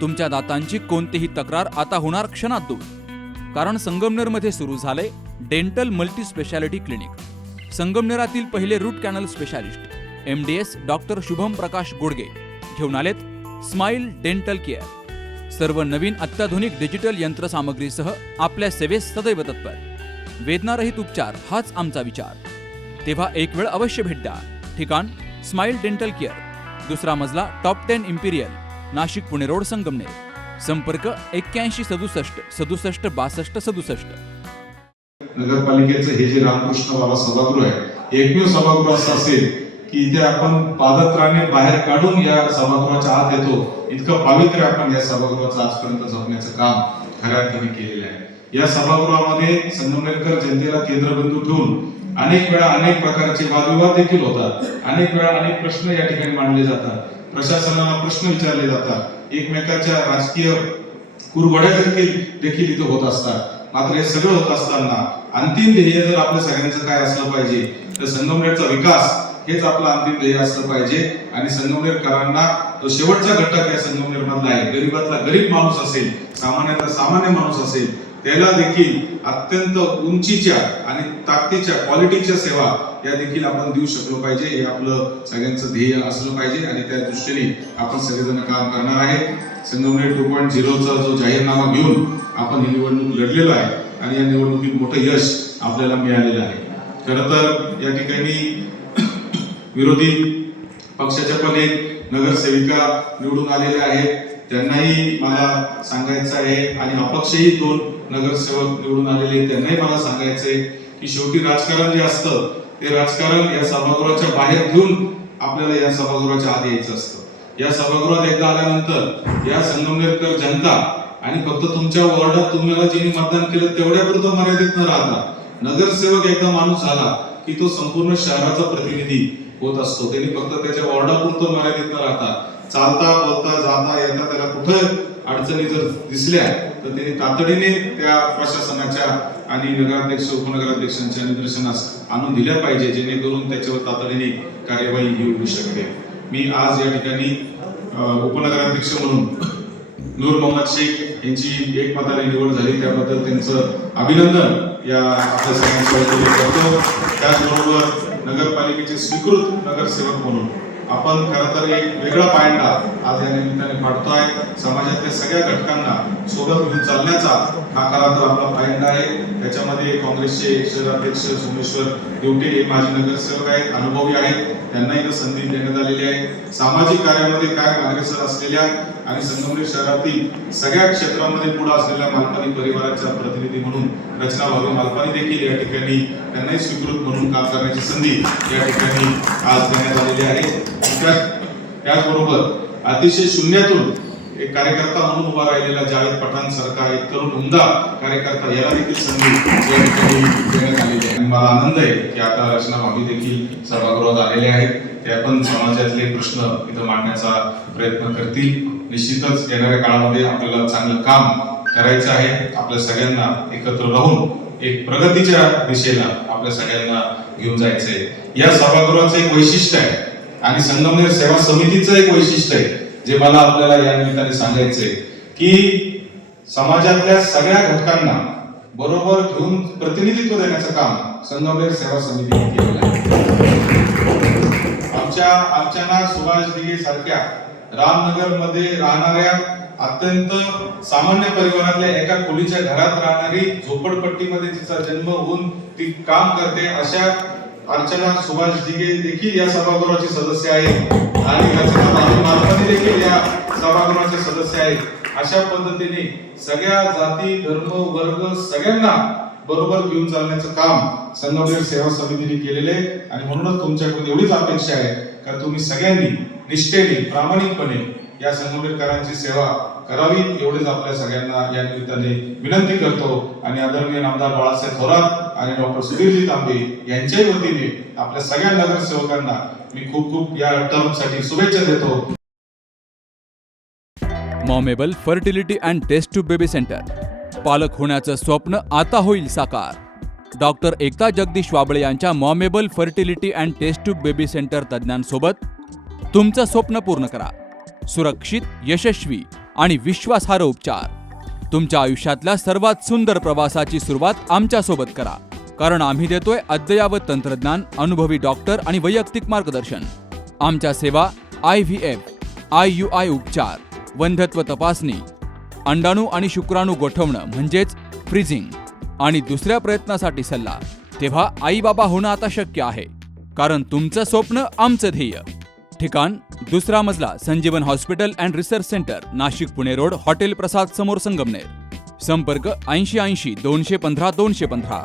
तुमच्या दातांची कोणतीही तक्रार आता होणार क्षणात दूर. कारण संगमनेरमध्ये सुरू झाले डेंटल मल्टी स्पेशालिटी क्लिनिक. संगमनेरातील पहिले root canal specialist MDS doctor Shubham Prakash Godge घेऊन आलेत स्माइल डेंटल केअर. सर्व नवीन अत्याधुनिक डिजिटल यंत्रसामग्रीसह आपल्या सेवेस सदैव तत्पर. वेदनारहित उपचार हाच आमचा विचार. तेव्हा एक वेळ अवश्य भेट द्या. ठिकाण स्माइल डेंटल केअर, दुसरा मजला top 10 Imperial, Nashik Pune road, Sangamner. संपर्क 81 67 67 62 67. नगरपालिकेचं हे जे रामकृष्ण बाबा सभागृह आहे, एकमेव सभागृह असं असेल की इथे आपण पादत्राणे बाहेर काढून या सभागृहाच्या आत येतो. इतकं पावित्र्य आपण या सभागृहाचं आजपर्यंत जपण्याचं काम खऱ्या अर्थाने केलेलं आहे. या सभागृहामध्ये संगमनेरकर जनतेला केंद्रबिंदू ठेवून अनेक वेळा अनेक प्रकारचे वादविवाद देखील होतात. अनेक वेळा अनेक प्रश्न या ठिकाणी मांडले जातात. प्रशासनाला प्रश्न विचारले जातात. एकमेकाच्या राजकीय कुरघोड्या देखील इथे होत असतात. मात्र हे सगळं होत असताना अंतिम ध्येय जर आपल्या सगळ्यांचं काय असलं पाहिजे तर संगमनेरचा विकास हेच आपलं अंतिम ध्येय असलं पाहिजे. आणि संगमनेरकरांना तो शेवटचा घटक या संगमनेर मधला आहे, गरीबातला गरीब माणूस असेल, सामान्यातला सामान्य माणूस असेल, त्याला देखील अत्यंत उंचीच्या आणि ताकदीच्या क्वालिटीच्या सेवा या देखील आपण देऊ शकलो पाहिजे. हे आपलं सगळ्यांचं ध्येय असलं पाहिजे आणि त्या दृष्टीने आपण सगळेजण काम करणार आहे. संगमनेर 2.0चा जो जाहीरनामा घेऊन आपण ही निवडणूक लढलेलो आहे आणि या निवडणुकीत मोठं यश आपल्याला मिळालेलं आहे. खरं तर या ठिकाणी विरोधी पक्षाच्या पण एक नगरसेविका निवडून आलेल्या आहेत, त्यांनाही मला सांगायचं आहे आणि अपक्षही 2 नगरसेवक निवडून आलेले त्यांनाही मला सांगायचंय की शेवटी राजकारण जे असतं ते राजकारण या सभागृहाच्या बाहेर घेऊन आपल्याला या सभागृहाच्या आत यायचं असतं. या सभागृहात एकदा आल्यानंतर या संगमनेरकर जनता आणि फक्त तुमच्या वॉर्डात तुम्हाला ज्यांनी मतदान केलं तेवढ्यापुरतं मर्यादित न राहता नगरसेवक एकदा माणूस झाला की तो संपूर्ण शहराचा प्रतिनिधी होत असतो. त्यांनी फक्त त्याच्या वॉर्डापुरतं मर्यादित न राहता चालता बोलता जाता येता त्याला कुठं अडचणी जर दिसल्या तर त्यांनी तातडीने त्या प्रशासनाच्या आणि नगराध्यक्ष उपनगराध्यक्षांच्या निदर्शनास आणून दिल्या पाहिजे, जेणेकरून त्याच्यावर तातडीने कार्यवाही होऊ शकते. मी आज या ठिकाणी उपनगराध्यक्ष म्हणून नूर मोहम्मद शेख यांची एकमताने निवड झाली, त्याबद्दल त्यांचं अभिनंदन या आपल्या सगळ्यांच्या करतो. त्याचबरोबर नगरपालिकेचे स्वीकृत नगरसेवक म्हणून आपण खरं तर एक वेगळा पायंडा आज या निमित्ताने पाडतोय. समाजातल्या सगळ्या घटकांना सोबत घेऊन चालण्याचा हा खरा तर आपला पायंडा आहे. त्याच्यामध्ये काँग्रेसचे शहराध्यक्ष सोमेश्वर देवटे हे माजी नगरसेवक आहेत, अनुभवी आहेत, त्यांनाही संधी देण्यात आलेली आहे. सामाजिक कार्यामध्ये काय अग्रेसर असलेल्या आणि संगमनेर शहरातील सगळ्या क्षेत्रामध्ये पुढे असलेल्या मालपानी परिवाराच्या प्रतिनिधी म्हणून रचना भावे मालपानी देखील या ठिकाणी त्यांनाही स्वीकृत म्हणून काम करण्याची संधी या ठिकाणी आज देण्यात आलेली आहे. त्याचबरोबर अतिशय शून्यातून एक कार्यकर्ता म्हणून उभा राहिलेला जावेद पठाण सारखा एक तरुण उमदा कार्यकर्ता याला देखील संधी या ठिकाणी देण्यात आलेली आहे. मला आनंद आहे की आता रचना भाभी देखील सभागृहात आलेले आहेत. त्या पण समाजातले प्रश्न इथं मांडण्याचा प्रयत्न करतील. निश्चितच येणाऱ्या काळामध्ये आपल्याला चांगलं काम करायचं आहे. आपल्या सगळ्यांना एकत्र राहून एक प्रगतीच्या दिशेला आपल्या सगळ्यांना घेऊन जायचंय. या सभागृहाचं एक वैशिष्ट्य आहे आणि संगमनेर सेवा समितीचं एक वैशिष्ट्य आहे जे मला आपल्याला या निमित्ताने सांगायचंय की समाजातल्या सगळ्या घटकांना बरोबर घेऊन प्रतिनिधित्व देण्याचं काम संगमनेर सेवा समितीने केलेलं आहे. आमच्या सुभाष दिघे सारख्या रामनगर मध्ये राहणाऱ्या अत्यंत सामान्य परिवारातल्या एका खोलीच्या घरात राहणारी झोपडपट्टीमध्ये तिचा जन्म होऊन ती काम करते अशा अर्चना सुभाष दिघे देखील या सभागृहाचे सदस्य आहेत आणि रचना भाभी मालपानी देखील या सभागृहाचे सदस्य आहेत. अशा पद्धतीने सगळ्या जाती धर्म वर्ग सगळ्यांना बरोबर घेऊन चालण्याचं काम संगमनेर सेवा समितीने केलेले आणि म्हणूनच तुमच्याकडून एवढीच अपेक्षा आहे की तुम्ही सगळ्यांनी निष्ठेने प्रामाणिकपणे या संगमनेरकरांची सेवा करावी एवढेच आपल्या सगळ्यांना या निमित्ताने विनंती करतो. आणि आदरणीय नामदार बाळासाहेब थोरात आणि डॉक्टर सुधीरजी तांबे यांच्याही वतीने आपल्या सगळ्या नगरसेवकांना मी खूप खूप या टर्मसाठी शुभेच्छा देतो. मॉमेबल fertility and test tube baby centre. पालक होण्याचं स्वप्न आता होईल साकार. डॉक्टर एकता जगदीश वाबळे यांच्या मॉमेबल fertility and test tube baby centre तज्ज्ञांसोबत तुमचं स्वप्न पूर्ण करा. सुरक्षित, यशस्वी आणि विश्वासार्ह उपचार. तुमच्या आयुष्यातल्या सर्वात सुंदर प्रवासाची सुरुवात आमच्यासोबत करा, कारण आम्ही देतोय अद्ययावत तंत्रज्ञान, अनुभवी डॉक्टर आणि वैयक्तिक मार्गदर्शन. आमच्या सेवा IVF, IUI उपचार, वंध्यत्व तपासणी, अंडाणू आणि शुक्राणू गोठवणं म्हणजेच फ्रीजिंग आणि दुसऱ्या प्रयत्नासाठी सल्ला. तेव्हा आई बाबा होणं आता शक्य आहे, कारण तुमचं स्वप्न आमचं ध्येय. ठिकाण 2रा मजला, Sanjeevan hospital and research centre, Nashik Pune road, hotel Prasad समोर, संगमनेर. संपर्क 8080 215 215.